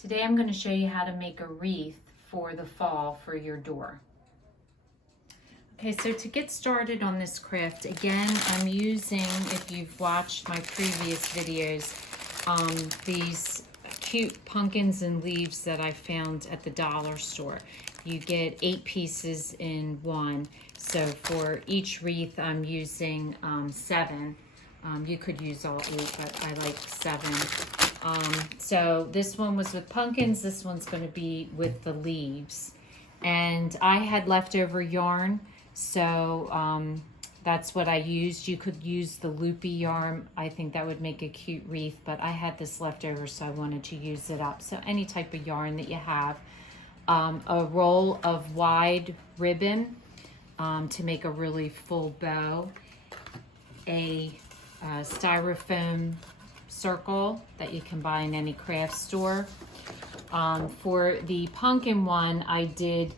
Today I'm going to show you how to make a wreath for the fall for your door. Okay, so to get started on this craft, again, I'm using, if you've watched my previous videos, these cute pumpkins and leaves that I found at the dollar store. You get 8 pieces in one. So for each wreath, I'm using 7. You could use all 8, but I like 7. So this one was with pumpkins. This one's going to be with the leaves. And I had leftover yarn, so that's what I used. You could use the loopy yarn. I think that would make a cute wreath, but I had this leftover, so I wanted to use it up. So any type of yarn that you have. A roll of wide ribbon to make a really full bow. A Styrofoam circle that you can buy in any craft store. For the pumpkin one, I did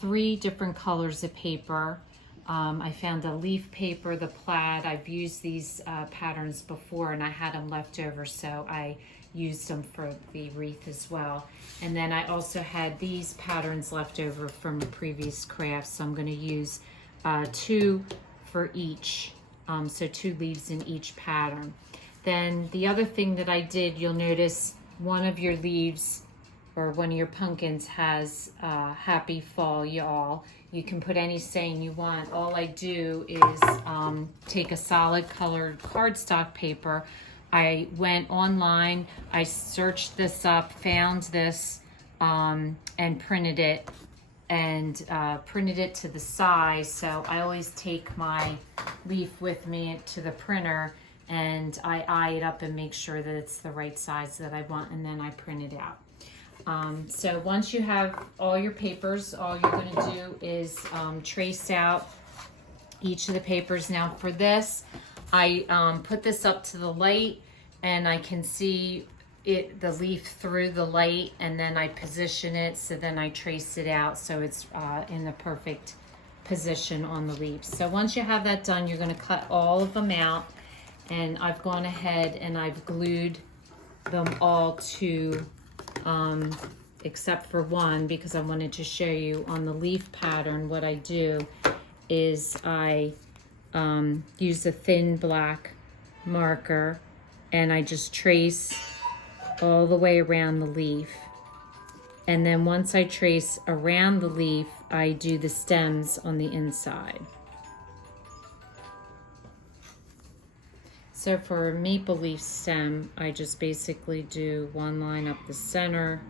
3 different colors of paper. I found a leaf paper, the plaid. I've used these patterns before and I had them left over, so I used them for the wreath as well. And then I also had these patterns left over from a previous craft, so I'm going to use 2 for each, so 2 leaves in each pattern. Then the other thing that I did, you'll notice one of your leaves or one of your pumpkins has happy fall y'all. You can put any saying you want. All I do is take a solid colored cardstock paper. I went online, I searched this up, found this, and printed it, and printed it to the size. So I always take my leaf with me to the printer, and I eye it up and make sure that it's the right size that I want, and then I print it out. So once you have all your papers, all you're going to do is trace out each of the papers. Now for this, I put this up to the light and I can see the leaf through the light, and then I position it, so then I trace it out so it's in the perfect position on the leaf. So once you have that done, you're going to cut all of them out, and I've gone ahead and I've glued them all to except for one, because I wanted to show you on the leaf pattern. What I do is I use a thin black marker and I just trace all the way around the leaf. And then once I trace around the leaf, I do the stems on the inside. So for a maple leaf stem, I just basically do one line up the center,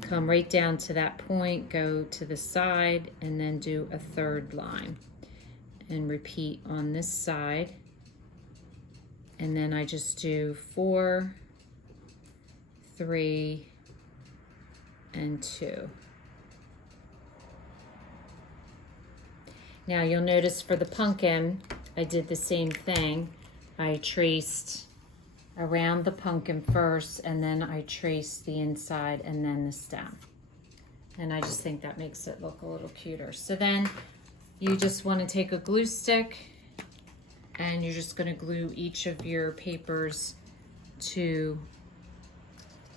come right down to that point, go to the side, and then do a 3rd line. And repeat on this side. And then I just do 4, 3, and 2. Now you'll notice for the pumpkin, I did the same thing. I traced around the pumpkin first, and then I traced the inside and then the stem. And I just think that makes it look a little cuter. So then you just want to take a glue stick and you're just going to glue each of your papers to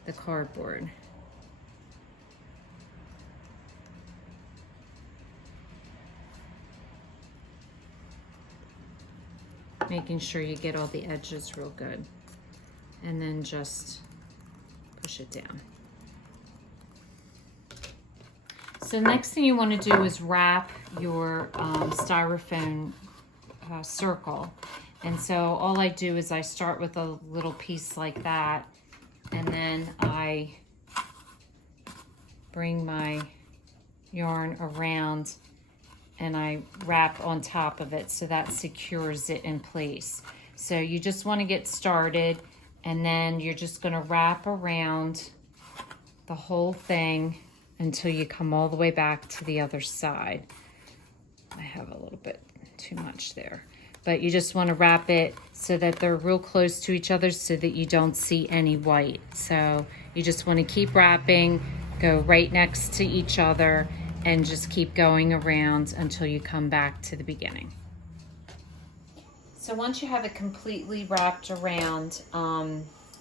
the cardboard. Making sure you get all the edges real good. And then just push it down. So next thing you want to do is wrap your styrofoam circle. And so all I do is I start with a little piece like that, and then I bring my yarn around and I wrap on top of it, so that secures it in place. So you just want to get started, and then you're just going to wrap around the whole thing until you come all the way back to the other side. I have a little bit too much there, but you just want to wrap it so that they're real close to each other so that you don't see any white. So you just want to keep wrapping, go right next to each other, and just keep going around until you come back to the beginning. So once you have it completely wrapped around,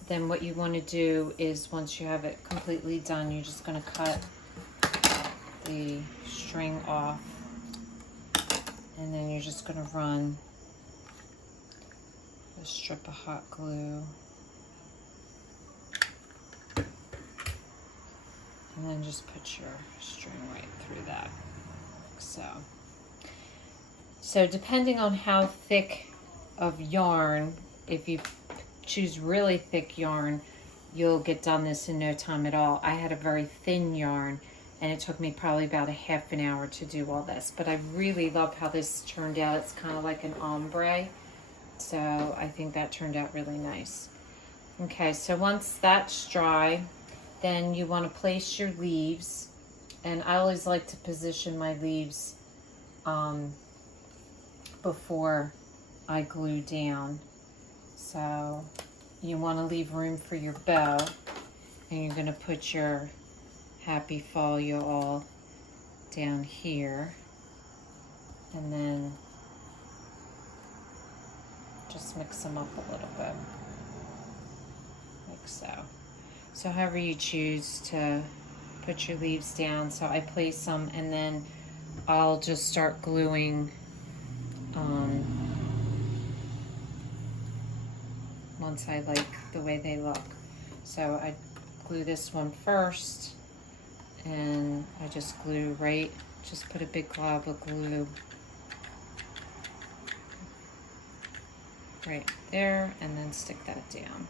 then what you want to do is once you have it completely done, you're just going to cut the string off, and then you're just going to run a strip of hot glue, and then just put your string right through that, so depending on how thick of yarn, if you choose really thick yarn, you'll get done this in no time at all. I had a very thin yarn, and it took me probably about a half an hour to do all this, but I really love how this turned out. It's kind of like an ombre, so I think that turned out really nice. Okay, so once that's dry, then you want to place your leaves, and I always like to position my leaves before I glue down. So you want to leave room for your bow, and you're going to put your Happy Fall You All down here, and then just mix them up a little bit, like so. So however you choose to put your leaves down. So I place them, and then I'll just start gluing once I like the way they look. So I glue this one first, and I just glue just put a big glob of glue right there, and then stick that down.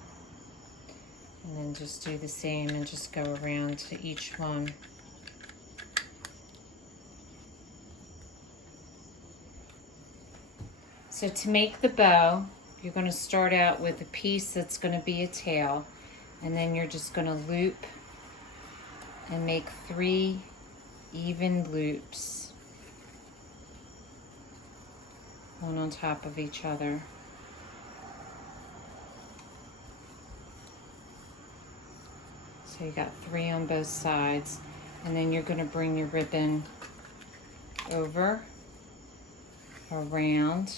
And then just do the same and just go around to each one. So to make the bow, you're going to start out with a piece that's going to be a tail, and then you're just going to loop and make 3 even loops, one on top of each other. So you got 3 on both sides, and then you're going to bring your ribbon over, around,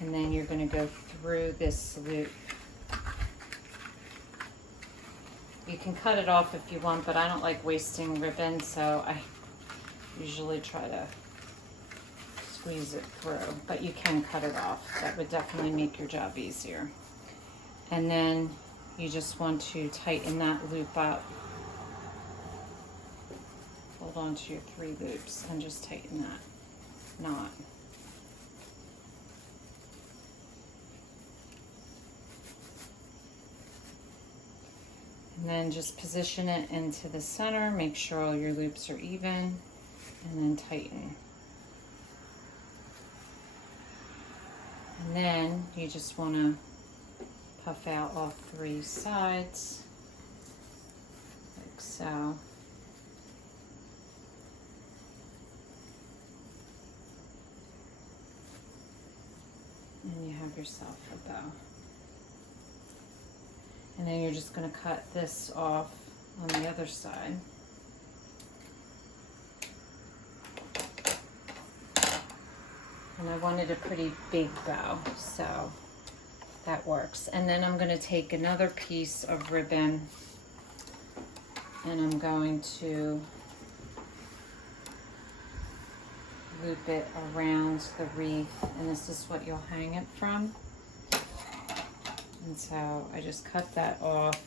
and then you're going to go through this loop. You can cut it off if you want, but I don't like wasting ribbon, so I usually try to squeeze it through, but you can cut it off. That would definitely make your job easier. And then you just want to tighten that loop up. Hold on to your 3 loops and just tighten that knot. And then just position it into the center, make sure all your loops are even, and then tighten. And then you just want to puff out all 3 sides, like so. And you have yourself a bow. And then you're just going to cut this off on the other side. And I wanted a pretty big bow, so that works. And then I'm going to take another piece of ribbon, and I'm going to loop it around the wreath, and this is what you'll hang it from. And so I just cut that off,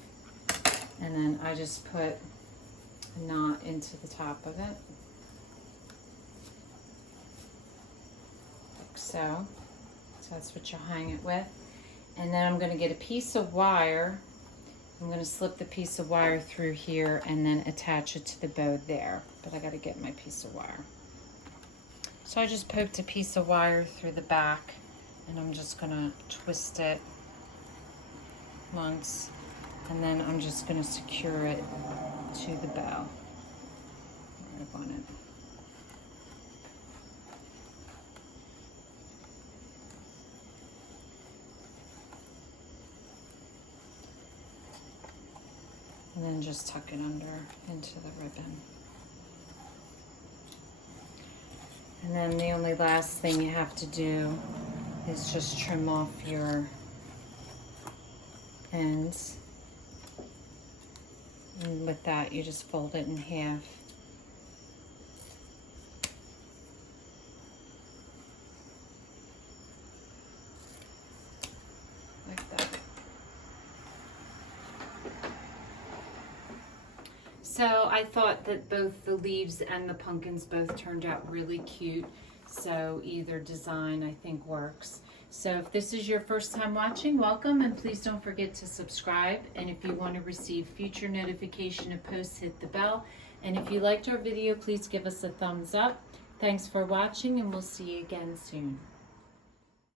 and then I just put a knot into the top of it, like so. So that's what you'll hang it with. And then I'm going to get a piece of wire. I'm going to slip the piece of wire through here and then attach it to the bow there. But I got to get my piece of wire. So I just poked a piece of wire through the back, and I'm just going to twist it once, and then I'm just going to secure it to the bow where I want it. And then just tuck it under into the ribbon. And then the only last thing you have to do is just trim off your ends. And with that, you just fold it in half. Like that. So I thought that both the leaves and the pumpkins both turned out really cute. So either design I think works. So if this is your first time watching, welcome, and please don't forget to subscribe. And if you want to receive future notification of posts, hit the bell. And if you liked our video, please give us a thumbs up. Thanks for watching, and we'll see you again soon.